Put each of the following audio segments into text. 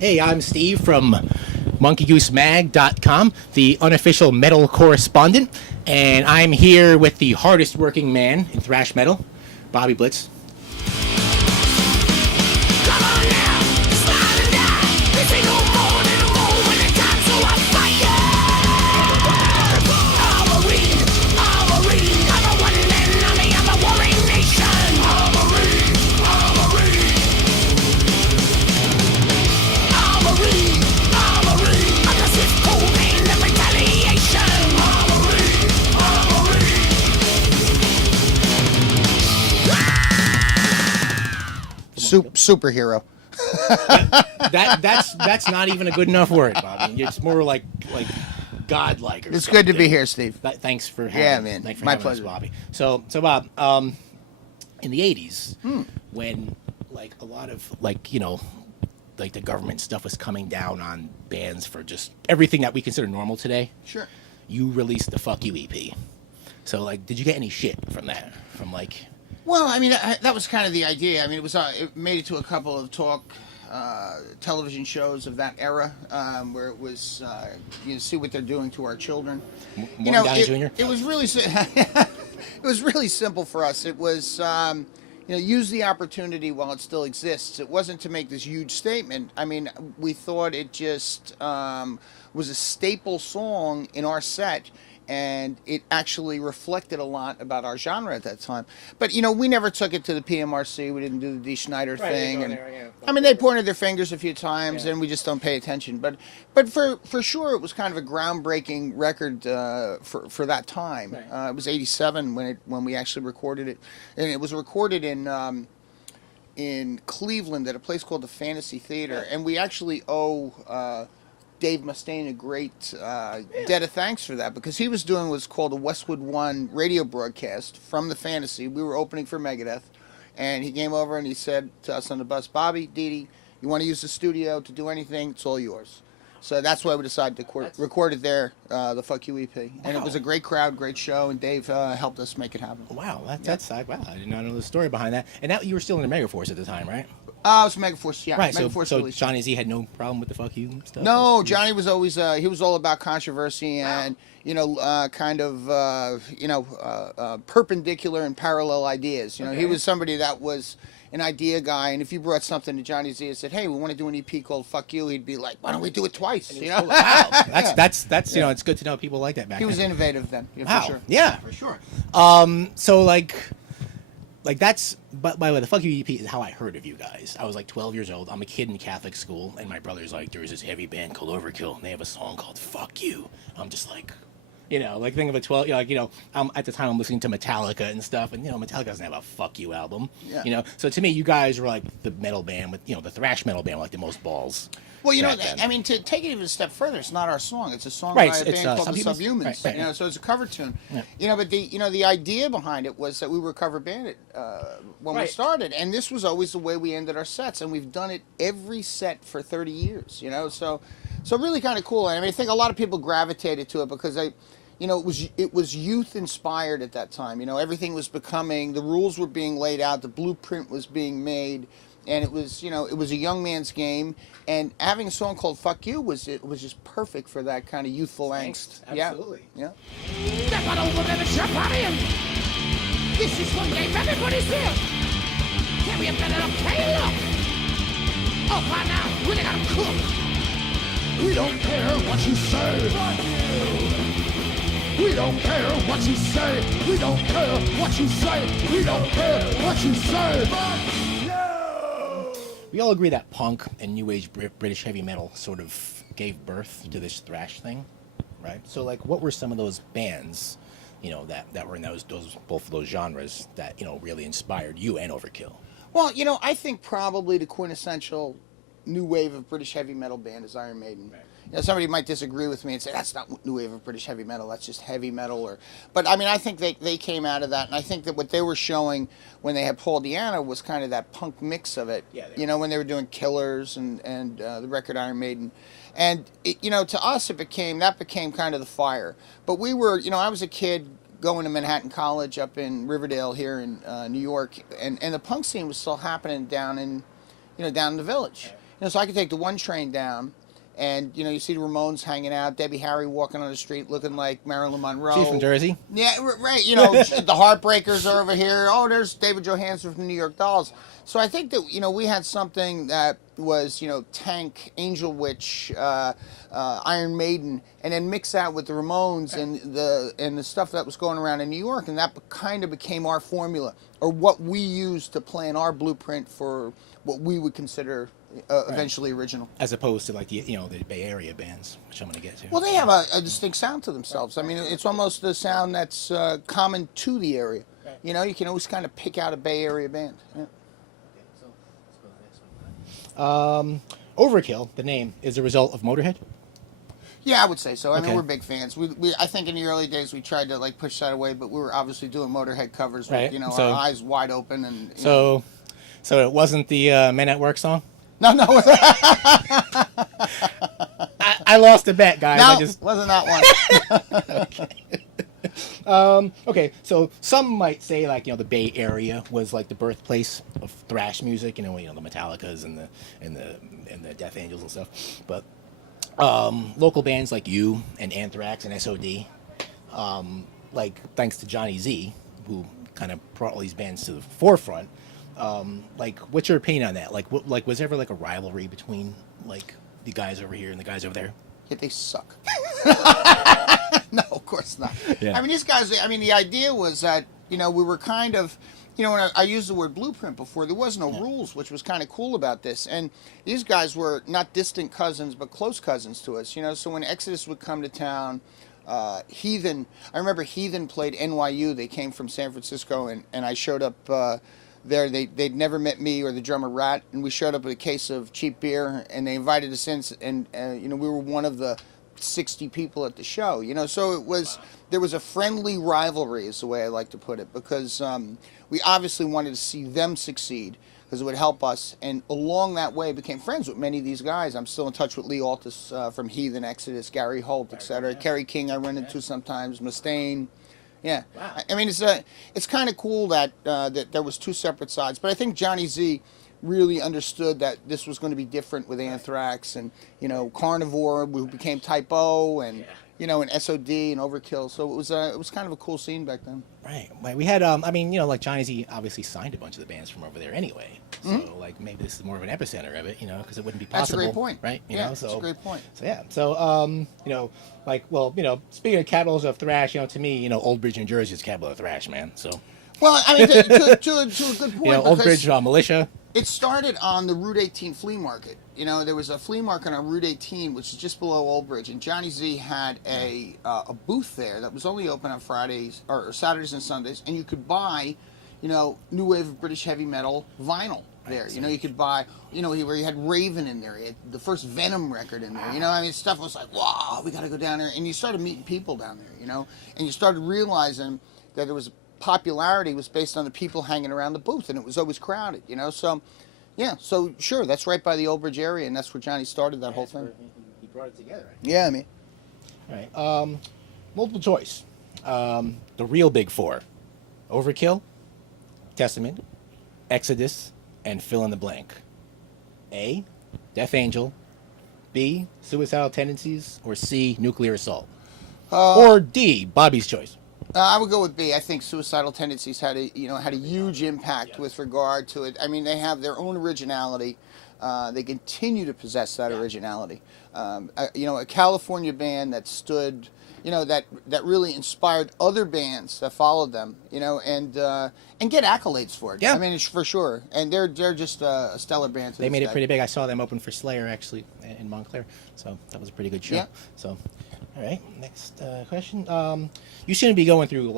Hey, I'm Steve from MonkeyGooseMag.com, the unofficial metal correspondent, and I'm here with the hardest working man in thrash metal, Bobby Blitz. Come on now, smile and die. This ain't no more than a moment in time, so I fight ya. Armory, I'm a one-man army, I'm a warring nation. Armory. I'm the swift cold hand of retaliation. Superhero. That's not even a good enough word, Bobby. It's more like godlike. Or It's something. good to be here, Steve. Thanks for having Yeah, us. man. Thanks for My having pleasure. us, Bobby. So Bob, in the 80s, when like a lot of like the government stuff was coming down on bands for just everything that we consider normal today, Sure. you released the Fuck You EP. So like, did you get any shit from that? From like, Well, I mean, that was kind of the idea. I mean, it made it to a couple of television shows of that era, where it was, see what they're doing to our children. Morton Downey Jr.? It was really, it was really simple for us. It was, use the opportunity while it still exists. It wasn't to make this huge statement. I mean, we thought it just was a staple song in our set. And it actually reflected a lot about our genre at that time. But, we never took it to the PMRC. We didn't do the D. Schneider thing. And, I mean, they pointed their fingers a few times, and we just don't pay attention. But for sure, it was kind of a groundbreaking record for that time. It was '87 when we actually recorded it. And it was recorded in Cleveland at a place called the Fantasy Theater. And we actually owe... Dave Mustaine a great debt of thanks for that, because he was doing what's called a Westwood One radio broadcast from the Fantasy. We were opening for Megadeth, and he came over and he said to us on the bus, Bobby, Dee Dee, you want to use the studio to do anything, it's all yours. So that's why we decided to record it there, the Fuck You EP. And it was a great crowd, great show, and Dave helped us make it happen. wow, that's wow, I did not know the story behind that. And that you were still in the Megaforce at the time, right? It was Megaforce, yeah. Right, Megaforce so release. Johnny Z had no problem with the Fuck You stuff? No, Johnny was always, he was all about controversy and, perpendicular and parallel ideas. He was somebody that was an idea guy, and if you brought something to Johnny Z and said, hey, we want to do an EP called Fuck You, he'd be like, why don't we do it twice? Wow, that's it's good to know people like that back He was then. innovative then, Wow. for sure. Yeah, for sure. So like that's, but by the way, the Fuck You EP is how I heard of you guys. I was like 12 years old. I'm a kid in Catholic school, and my brother's like, there's this heavy band called Overkill, and they have a song called Fuck You. I'm just like, think of a 12, at the time I'm listening to Metallica and stuff, and Metallica doesn't have a Fuck You album. Yeah. So to me, you guys were like the metal band with, the thrash metal band with like the most balls. Well, back then. I mean, to take it even a step further, it's not our song. It's a song Right, by a it's, band called the Subhumans? Subhumans. Right. So it's a cover tune. Yeah. But the idea behind it was that we were a cover band when we Right. started, and this was always the way we ended our sets, and we've done it every set for 30 years. So really kind of cool. And I mean, I think a lot of people gravitated to it because it was youth inspired at that time. Everything was becoming, the rules were being laid out, the blueprint was being made. And it was a young man's game, and having a song called "Fuck You" was just perfect for that kind of youthful angst. Absolutely. Yeah. Step on over there and jump on in. This is one game everybody's here. Can we have better up? Hey, look. Oh, by now, we got them cooked. We don't care what you say. Fuck you. We don't care what you say. We don't care what you say. We don't care what you say. Fuck you. We all agree that punk and new age British heavy metal sort of gave birth to this thrash thing, right? So, like, what were some of those bands, that were in both of those genres that really inspired you and Overkill? Well, I think probably the quintessential new wave of British heavy metal band is Iron Maiden. Right. Somebody might disagree with me and say that's not new wave of British heavy metal. That's just heavy metal. But I mean, I think they came out of that, and I think that what they were showing when they had Paul Di'Anno was kind of that punk mix of it. Yeah, when they were doing Killers and the record Iron Maiden, and to us it became kind of the fire. But we were, I was a kid going to Manhattan College up in Riverdale here in New York, and the punk scene was still happening down in the Village. so I could take the 1 train down, and you see the Ramones hanging out, Debbie Harry walking on the street looking like Marilyn Monroe. She's from Jersey. Yeah, right. The Heartbreakers are over here. Oh, there's David Johansen from New York Dolls. So I think that we had something that was Tank, Angel Witch, Iron Maiden, and then mix that with the Ramones and the stuff that was going around in New York, and that kind of became our formula, or what we used to plan our blueprint for what we would consider eventually original. As opposed to like the Bay Area bands, which I'm going to get to. Well, they have a distinct sound to themselves. I mean, it's almost the sound that's common to the area. You can always kind of pick out a Bay Area band. Yeah. Overkill, the name, is a result of Motorhead? Yeah, I would say so. I mean, Okay. we're big fans. I think in the early days we tried to push that away, but we were obviously doing Motorhead covers with So- our eyes wide open and. So it wasn't the Men at Work song? No. I lost a bet, guys. No, I just wasn't that one. Okay, so some might say the Bay Area was like the birthplace of thrash music, the Metallicas and the Death Angels and stuff. But local bands like you and Anthrax and SOD, thanks to Johnny Z, who kind of brought all these bands to the forefront. What's your opinion on that? Was there ever a rivalry between the guys over here and the guys over there? Yeah, they suck. No, of course not. Yeah. I mean, these guys. I mean, the idea was that we were kind of, when I used the word blueprint before, there was no rules, which was kind of cool about this. And these guys were not distant cousins, but close cousins to us. So when Exodus would come to town, Heathen. I remember Heathen played NYU. They came from San Francisco, and I showed up. There, they'd never met me or the drummer Rat, and we showed up with a case of cheap beer, and they invited us in, and we were one of the 60 people at the show. So there was a friendly rivalry, is the way I like to put it, because we obviously wanted to see them succeed because it would help us, and along that way became friends with many of these guys. I'm still in touch with Lee Altus from Heathen, Exodus, Gary Holt, etc. Kerry King I run into sometimes, Mustaine. Yeah, wow. I mean it's kind of cool that that there was 2 separate sides, but I think Johnny Z really understood that this was going to be different with Anthrax and Carnivore, who became Type O, and and SOD and Overkill. So it was kind of a cool scene back then. Right. We had Johnny Z obviously signed a bunch of the bands from over there anyway. So maybe this is more of an epicenter of it, because it wouldn't be possible. That's a great point. Right? That's a great point. So yeah. So speaking of capitals of thrash, to me, Old Bridge, New Jersey is capital of thrash, man. So. Well, I mean, to a good point. Old Bridge Militia. It started on the Route 18 flea market. There was a flea market on Route 18, which is just below Old Bridge, and Johnny Z had a booth there that was only open on Fridays or Saturdays and Sundays, and you could buy, new wave of British heavy metal vinyl there. You could buy, where you had Raven in there, he had the first Venom record in there. I mean, stuff was like, wow, we got to go down there, and you started meeting people down there, and you started realizing that there was popularity was based on the people hanging around the booth, and it was always crowded, so yeah, so sure, that's right by the Old Bridge area, and that's where Johnny started that whole thing. He brought it together. Yeah, I mean. All right. Multiple choice. The real big 4: Overkill, Testament, Exodus, and fill in the blank. A, Death Angel. B, Suicidal Tendencies. Or C, Nuclear Assault. Or D, Bobby's choice. I would go with B. I think Suicidal Tendencies had a huge impact with regard to it. I mean, they have their own originality. They continue to possess that originality. A California band that stood, that really inspired other bands that followed them, and get accolades for it. Yeah. I mean, it's for sure. And they're just a stellar band. They made it pretty big. I saw them open for Slayer actually in Montclair, so that was a pretty good show. Yeah. So. All right, next question. You shouldn't be going through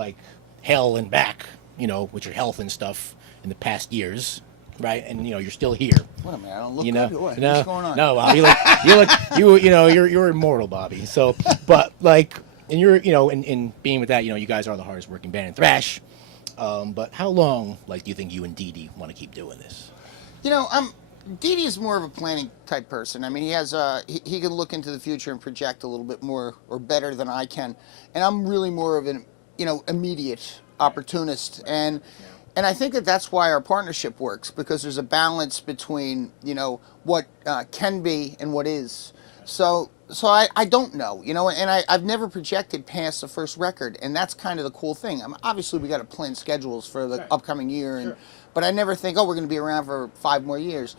hell and back, with your health and stuff in the past years, right? And you're still here. What am I? I don't look good. What's going on? No, Bobby, you're immortal, Bobby. So, but and you're in being with that, you guys are the hardest working band in thrash. But how long do you think you and Dee Dee want to keep doing this? Dee Dee is more of a planning type person. I mean, he has he can look into the future and project a little bit more or better than I can, and I'm really more of an immediate opportunist. And And I think that that's why our partnership works, because there's a balance between, you know, what can be and what is. So I don't know, you know, and I've never projected past the first record, and that's kind of the cool thing. Obviously, we got to plan schedules for the upcoming year, and but I never think, oh, we're going to be around for 5 more years.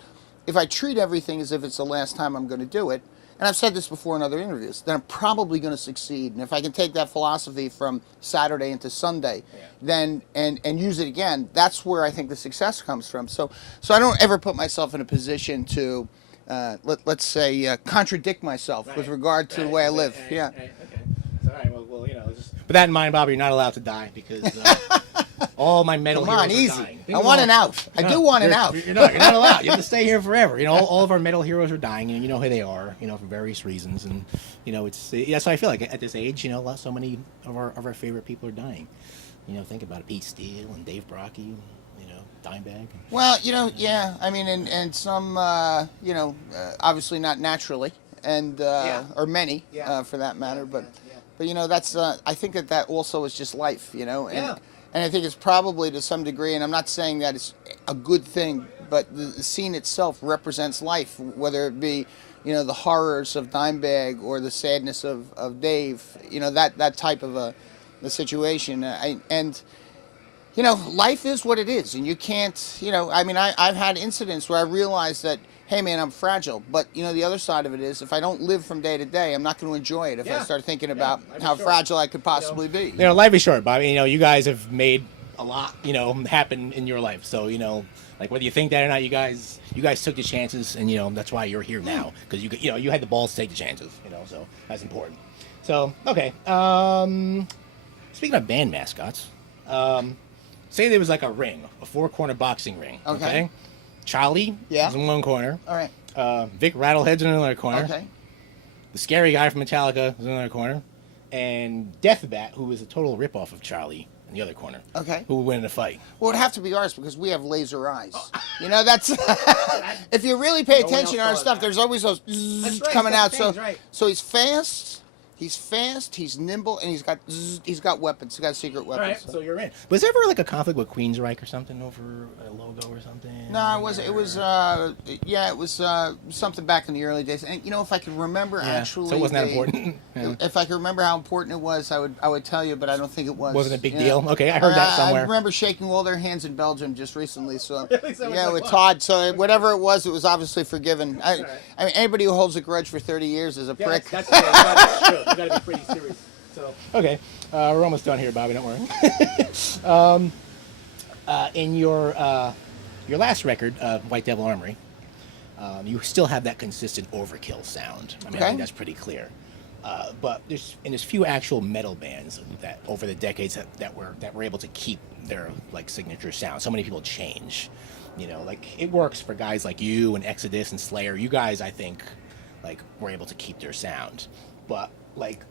If I treat everything as if it's the last time I'm going to do it, and I've said this before in other interviews, then I'm probably going to succeed. And if I can take that philosophy from Saturday into Sunday, then and use it again, that's where I think the success comes from. So I don't ever put myself in a position to, let's say, contradict myself with regard to the way I live. Okay. So, all right. Well, you know, just with that in mind, Bobby, you're not allowed to die because all my metal Come on, heroes are easy. dying. I want an out. I do want an out. You're not allowed. You have to stay here forever. You know, all of our metal heroes are dying, and you know who they are. You know, for various reasons, and you know, that's how I feel like at this age. You know, so many of our favorite people are dying. You know, think about it: Pete Steele and Dave Brockie. You know, Dimebag. Well, you know, yeah. I mean, and some, you know, obviously not naturally, and or many, for that matter. But you know, that's I think that also is just life. You know, and I think it's probably to some degree, and I'm not saying that it's a good thing, but the scene itself represents life, whether it be, you know, the horrors of Dimebag or the sadness of Dave, you know, that type of the situation. And, you know, life is what it is, and you can't, you know, I mean, I've had incidents where I realized that, hey, man, I'm fragile. But, you know, the other side of it is, if I don't live from day to day, I'm not going to enjoy it if I start thinking about how fragile I could possibly be. You know, life is short, Bobby. You know, you guys have made a lot, you know, happen in your life. So, you know, like whether you think that or not, you guys took the chances, and, you know, that's why you're here now. Because, you know, you had the balls to take the chances, you know, so that's important. So, okay. Speaking of band mascots, say there was like a ring, a 4-corner boxing ring, okay? Charlie is in one corner. All right. Vic Rattlehead's in another corner. Okay. The scary guy from Metallica is in another corner. And Deathbat, who is a total ripoff of Charlie, in the other corner. Okay. Who would win in a fight? Well, it'd have to be ours because we have laser eyes. You know, that's... if you really pay attention to our stuff, there's always those coming out. So he's fast... He's nimble, and he's got weapons. He's got secret weapons. All right, so you're in. Was there ever like a conflict with Queensryche or something over a logo or something? No, it was something back in the early days. And you know, if I could remember actually, so it wasn't that important. If I could remember how important it was, I would tell you, but I don't think it was. Wasn't a big deal. Okay, I heard that somewhere. I remember shaking all their hands in Belgium just recently. So really? with Todd. So whatever it was obviously forgiven. I mean, anybody who holds a grudge for 30 years is a prick. That's true. You got to be pretty serious. So okay, we're almost done here, Bobby. Don't worry. In your last record, White Devil Armory, you still have that consistent Overkill sound. I mean, I think that's pretty clear. But there's few actual metal bands that over the decades that were able to keep their like signature sound. So many people change. You know, like it works for guys like you and Exodus and Slayer. You guys, I think, like were able to keep their sound. But like,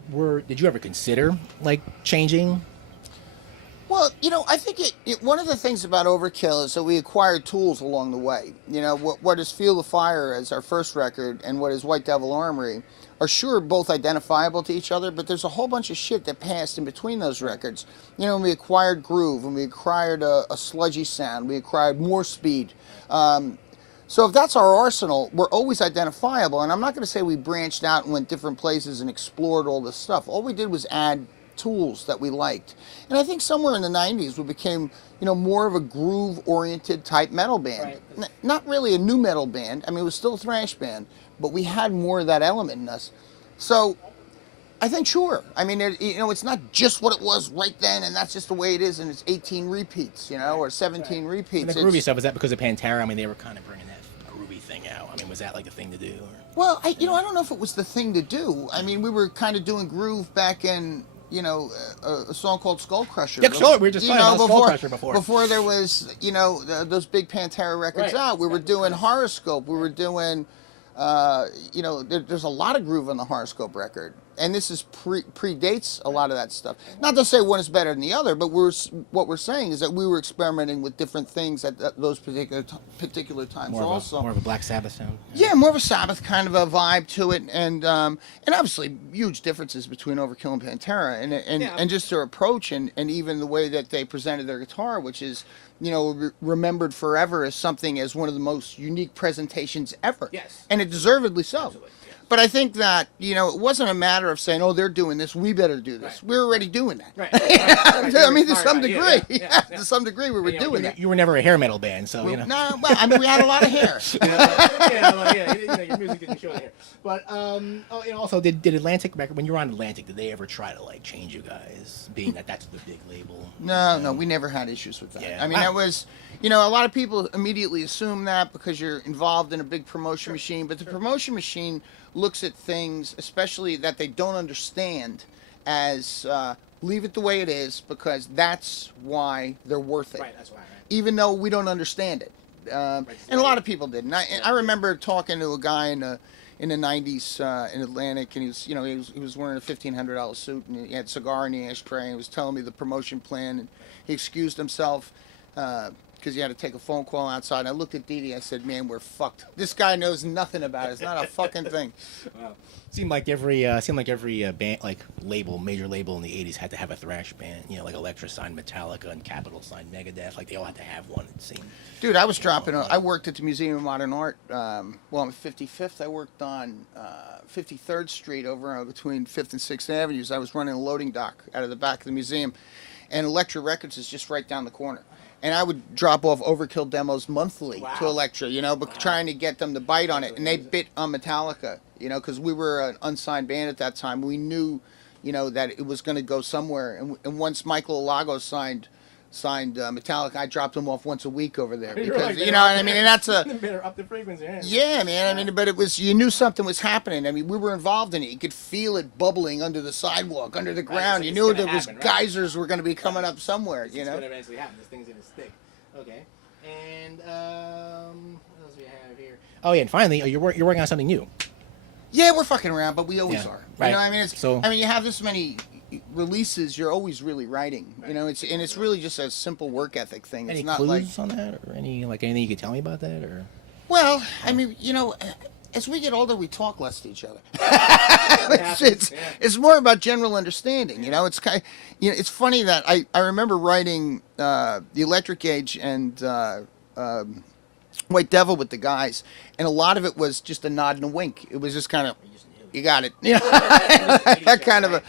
did you ever consider like changing? Well, you know, I think one of the things about Overkill is that we acquired tools along the way. You know, what is Feel the Fire as our first record and what is White Devil Armory are sure both identifiable to each other, but there's a whole bunch of shit that passed in between those records. You know, when we acquired groove, when we acquired a sludgy sound, we acquired more speed. So if that's our arsenal, we're always identifiable. And I'm not going to say we branched out and went different places and explored all this stuff. All we did was add tools that we liked. And I think somewhere in the 90s we became, you know, more of a groove-oriented type metal band. Right. Not really a new metal band. I mean, it was still a thrash band, but we had more of that element in us. So I think, sure. I mean, you know, it's not just what it was right then, and that's just the way it is, and it's 18 repeats, you know, or 17 repeats. And the groovy stuff, was that because of Pantera? I mean, they were kind of bringing that groovy thing out. I mean, was that like the thing to do? Or? Well, I don't know if it was the thing to do. I mean, we were kind of doing groove back in, you know, a song called Skull Crusher. Yeah, sure. We were just talking about Skull Crusher before. Before there was, you know, those big Pantera records out. We were doing Horoscope. We were doing, you know, there's a lot of groove on the Horoscope record. And this is predates a lot of that stuff. Not to say one is better than the other, but what we're saying is that we were experimenting with different things at those particular times also. More of a Black Sabbath sound? Yeah, more of a Sabbath kind of a vibe to it. And obviously huge differences between Overkill and Pantera. And just their approach and even the way that they presented their guitar, which is remembered forever as something as one of the most unique presentations ever. Yes. And it deservedly so. Absolutely, yeah. But I think that, it wasn't a matter of saying, oh, they're doing this, we better do this. Right. We're already doing that. Right. I mean, to Smart some idea, degree. yeah. To some degree, we were doing that. You were never a hair metal band, so, No, well, I mean, we had a lot of hair. Your music didn't show the hair. But, also, did Atlantic Record, when you were on Atlantic, did they ever try to, like, change you guys, being that that's the big label? No, we never had issues with that. Yeah. I mean, that was, a lot of people immediately assume that because you're involved in a big promotion machine, but the promotion machine looks at things, especially that they don't understand, as leave it the way it is because that's why they're worth it. Right, that's why, right. Even though we don't understand it. And a lot of people didn't. I remember talking to a guy in the 90s in Atlantic, and he was wearing a $1,500 suit, and he had a cigar in the ashtray, and he was telling me the promotion plan, and he excused himself because he had to take a phone call outside. And I looked at Dee Dee, I said, man, we're fucked. This guy knows nothing about it. It's not a fucking thing. Wow. Seemed like every band, like major label in the '80s had to have a thrash band. Like Elektra signed Metallica and Capitol signed Megadeth. Like they all had to have one. It seemed. Dude, I was I worked at the Museum of Modern Art. On 55th. I worked on 53rd Street over between 5th and 6th Avenues. I was running a loading dock out of the back of the museum, and Elektra Records is just right down the corner. And I would drop off Overkill demos monthly to Elektra, but trying to get them to bite on it. And they bit on Metallica, because we were an unsigned band at that time. We knew, that it was going to go somewhere. And once Michael Alago signed Metallica, I dropped them off once a week over there because what I mean. And that's better up the frequency. Yeah, man. I mean, but it was you knew something was happening. I mean, we were involved in it. You could feel it bubbling under the sidewalk, under the ground. So you knew there was geysers were going to be coming up somewhere. It's going to eventually happen. This thing's going to stick. Okay. And what else do we have here? Oh yeah, and finally, you're working on something new. Yeah, we're fucking around, but we always are. Right. I mean, you have this many releases, you're always really writing. Right. It's really just a simple work ethic thing. Any it's not clues on that, or anything you could tell me about that, or? Well, I mean, as we get older, we talk less to each other. It's more about general understanding. It's kind. It's funny that I remember writing the Electric Age and White Devil with the guys, and a lot of it was just a nod and a wink. It was just kind of, you got it, that kind of a.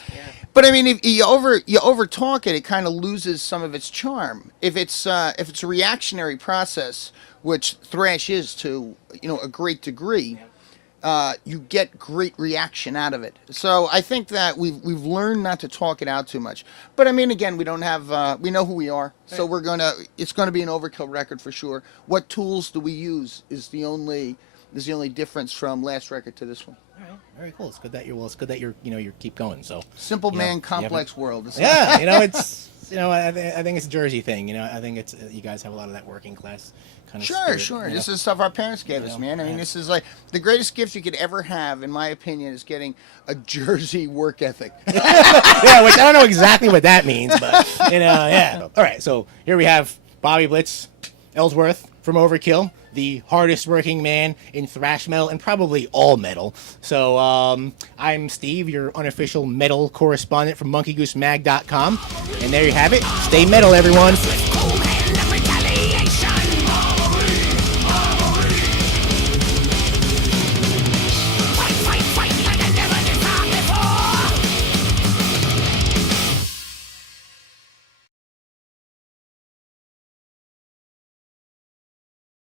But I mean, if you over talk it, it kind of loses some of its charm. If it's a reactionary process, which thrash is to a great degree, you get great reaction out of it. So I think that we've learned not to talk it out too much. But I mean, again, we don't have we know who we are, so it's gonna be an Overkill record for sure. What tools do we use is the only difference from last record to this one. All right, very cool. It's good that you're you keep going. So simple man, complex world. Yeah, it's I think it's a Jersey thing. I think it's you guys have a lot of that working class kind of Sure. spirit, This is stuff our parents gave us, man. I mean, this is like the greatest gift you could ever have, in my opinion, is getting a Jersey work ethic. Yeah, which I don't know exactly what that means, but yeah. All right, so here we have Bobby Blitz Ellsworth from Overkill, the hardest working man in thrash metal and probably all metal. So I'm Steve, your unofficial metal correspondent from MonkeyGooseMag.com, and there you have it. Stay metal, everyone.